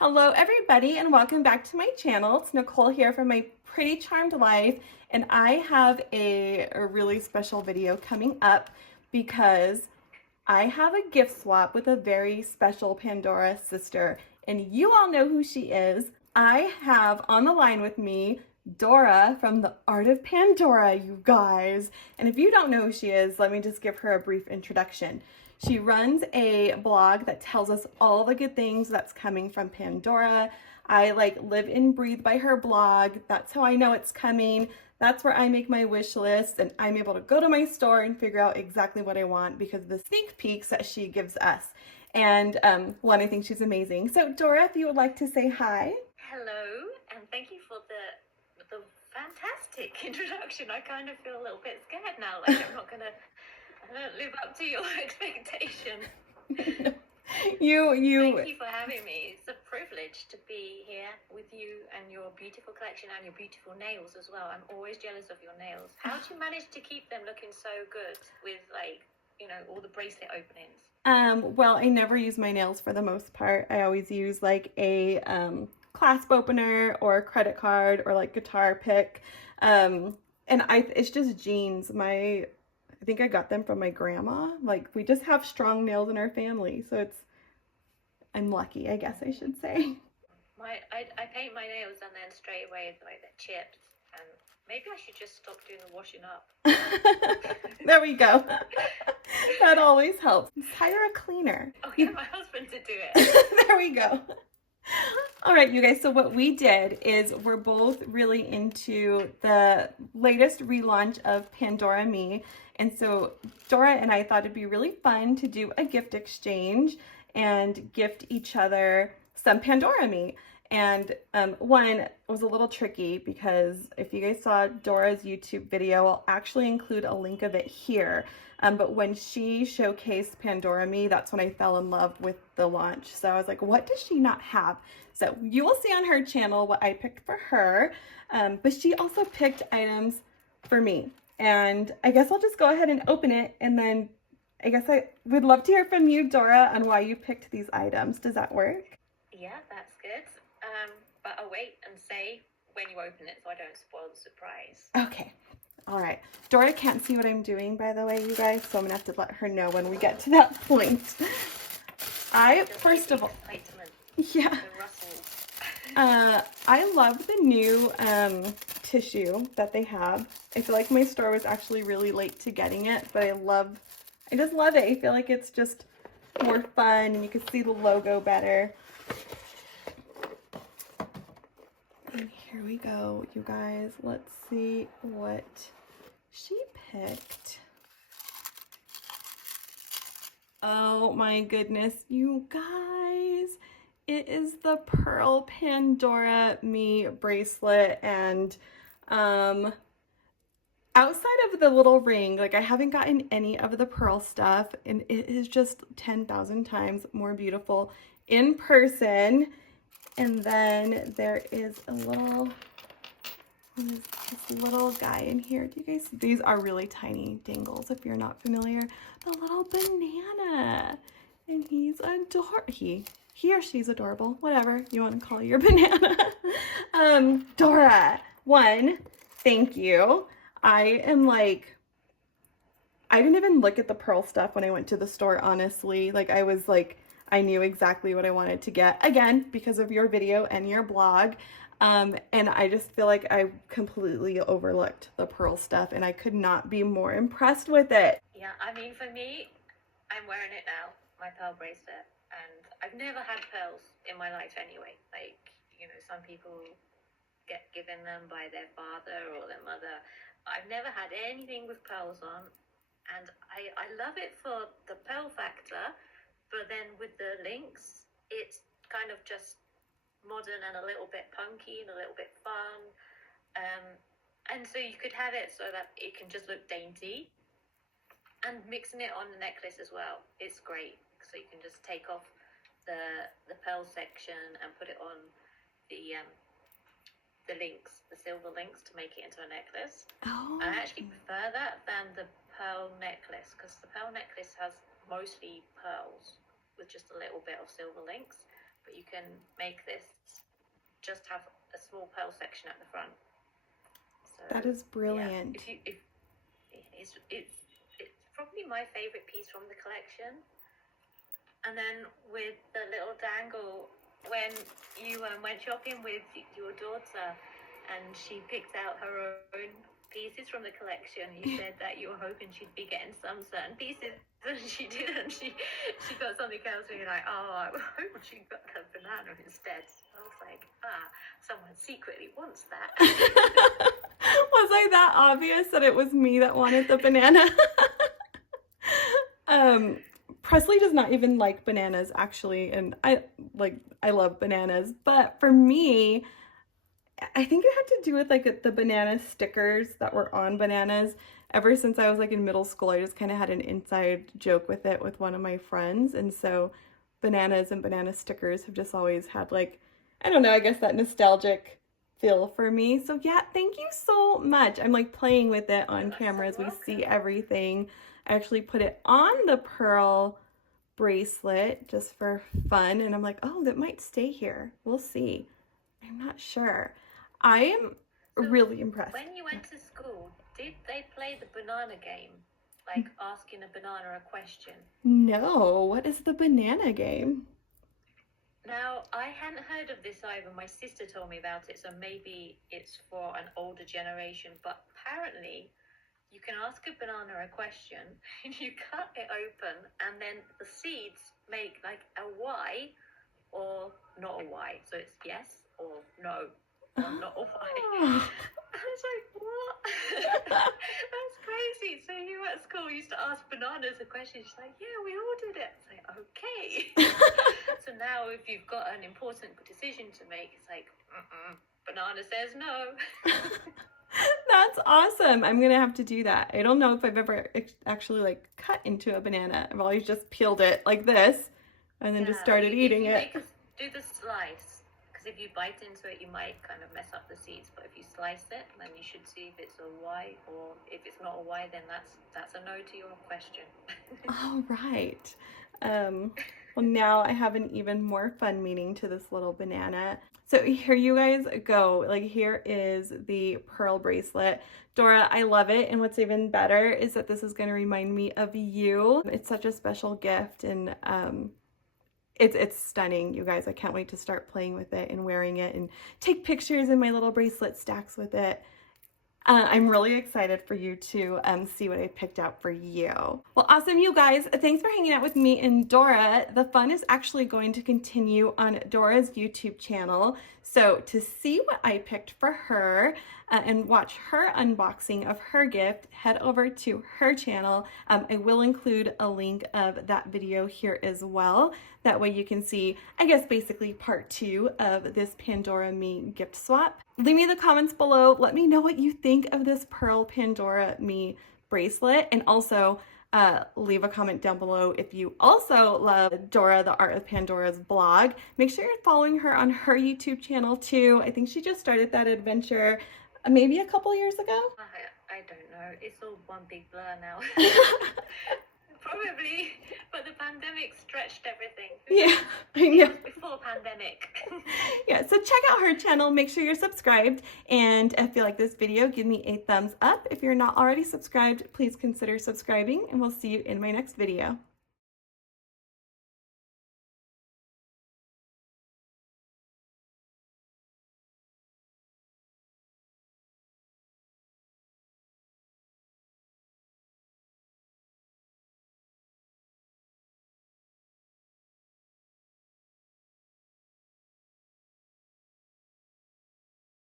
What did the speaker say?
Hello everybody and welcome back to my channel. It's Nicole here from My Pretty Charmed Life, and I have a really special video coming up because I have a gift swap with a very special Pandora sister, and you all know who she is. I have on the line with me Dora from the Art of Pandora, you guys. And if you don't know who she is, let me just give her a brief introduction. She runs a blog that tells us all the good things that's coming from Pandora. I live and breathe by her blog. That's how I know it's coming. That's where I make my wish list, and I'm able to go to my store and figure out exactly what I want because of the sneak peeks that she gives us. And one, I think she's amazing. So Dora, if you would like to say hi. Hello, and thank you for the fantastic introduction. I kind of feel a little bit scared now, like I don't live up to your expectation. Thank you for having me. It's a privilege to be here with you and your beautiful collection and your beautiful nails as well. I'm always jealous of your nails. How do you manage to keep them looking so good with all the bracelet openings? Well, I never use my nails for the most part. I always use like a clasp opener or a credit card or like guitar pick. And it's just jeans. I think I got them from my grandma. Like, we just have strong nails in our family, so I'm lucky, I guess I should say. I paint my nails and then straight away they're chipped, and maybe I should just stop doing the washing up. There we go. That always helps. Hire a cleaner. Oh, get my husband to do it. There we go. All right, you guys, so what we did is we're both really into the latest relaunch of Pandora ME. And so Dora and I thought it'd be really fun to do a gift exchange and gift each other some Pandora ME. And one was a little tricky because if you guys saw Dora's YouTube video, I'll actually include a link of it here. But when she showcased Pandora ME, that's when I fell in love with the launch. So I was like, what does she not have? So you will see on her channel what I picked for her. But she also picked items for me. And I guess I'll just go ahead and open it, and then I guess I would love to hear from you, Dora, on why you picked these items. Does that work? Yeah, that's good. But I'll wait and say when you open it so I don't spoil the surprise. Okay. All right. Dora can't see what I'm doing, by the way, you guys, so I'm going to have to let her know when we get to that point. First of all, yeah. I love the new tissue that they have. I feel like my store was actually really late to getting it, but I just love it. I feel like it's just more fun and you can see the logo better. And here we go, you guys. Let's see what she picked. Oh my goodness, you guys. It is the Pearl Pandora ME bracelet, and outside of the little ring, like, I haven't gotten any of the pearl stuff, and it is just 10,000 times more beautiful in person. And then there is what is this little guy in here? Do you guys see? These are really tiny dangles if you're not familiar. The little banana, and he's adorable. He or she's adorable, whatever you want to call your banana. Dora, one, thank you. I didn't even look at the pearl stuff when I went to the store, honestly. I knew exactly what I wanted to get, again, because of your video and your blog. And I just feel like I completely overlooked the pearl stuff, and I could not be more impressed with it. Yeah, I mean, for me, I'm wearing it now, my pearl bracelet. And I've never had pearls in my life anyway. Some people get given them by their father or their mother. I've never had anything with pearls on. And I love it for the pearl factor. But then with the links, it's kind of just modern and a little bit punky and a little bit fun. And so you could have it so that it can just look dainty. And mixing it on the necklace as well, it's great. So you can just take off the pearl section and put it on the links, the silver links, to make it into a necklace. Oh. I actually prefer that than the pearl necklace, because the pearl necklace has mostly pearls with just a little bit of silver links. but you can make this just have a small pearl section at the front. So, that is brilliant. Yeah, it's probably my favorite piece from the collection. And then with the little dangle, when you went shopping with your daughter and she picked out her own pieces from the collection, you said that you were hoping she'd be getting some certain pieces, and she didn't. She got something else, and you're like, oh, I hope she got a banana instead. I was like, someone secretly wants that. Was I that obvious that it was me that wanted the banana? Presley does not even like bananas, actually, and I love bananas, but for me, I think it had to do with like the banana stickers that were on bananas. Ever since I was like in middle school, I just kind of had an inside joke with it with one of my friends, and so bananas and banana stickers have just always had, like, I don't know, I guess that nostalgic feel for me. So yeah, thank you so much. I'm like playing with it on camera as we see everything. I actually put it on the pearl bracelet just for fun, and I'm like, oh, that might stay here. We'll see. I'm not sure. I am really impressed. When you went to school, did they play the banana game? Like asking a banana a question? No. What is the banana game? Now, I hadn't heard of this either. My sister told me about it, so maybe it's for an older generation. But apparently, you can ask a banana a question, and you cut it open, and then the seeds make like a Y or not a Y. So it's yes or no, or not a Y. I was like, what? That's crazy. So you at school used to ask bananas a question. She's like, yeah, we all did it. It's like, okay. So now if you've got an important decision to make, it's like, banana says no. That's awesome. I'm gonna have to do that. I don't know if I've ever actually like cut into a banana. I've always just peeled it like this and then just started eating it. Do the slice, because if you bite into it, you might kind of mess up the seeds. But if you slice it, then you should see if it's a Y, or if it's not a Y, then that's a no to your question. All right. Well, now I have an even more fun meaning to this little banana. So here you guys go. Like, here is the pearl bracelet. Dora, I love it. And what's even better is that this is going to remind me of you. It's such a special gift, and it's stunning, you guys. I can't wait to start playing with it and wearing it and take pictures in my little bracelet stacks with it. I'm really excited for you to see what I picked out for you. Well, awesome, you guys. Thanks for hanging out with me and Dora. The fun is actually going to continue on Dora's YouTube channel. So to see what I picked for her and watch her unboxing of her gift, head over to her channel. I will include a link of that video here as well. That way you can see, I guess, basically part 2 of this Pandora Me gift swap. Leave me the comments below. Let me know what you think of this Pearl Pandora Me bracelet, and also leave a comment down below if you also love Dora, the Art of Pandora's blog. Make sure you're following her on her YouTube channel too. I think she just started that adventure maybe a couple years ago. I don't know. It's all one big blur now. Probably, but the pandemic stretched everything. Yeah, I know. Before pandemic. Yeah, so check out her channel. Make sure you're subscribed. And if you like this video, give me a thumbs up. If you're not already subscribed, please consider subscribing, and we'll see you in my next video.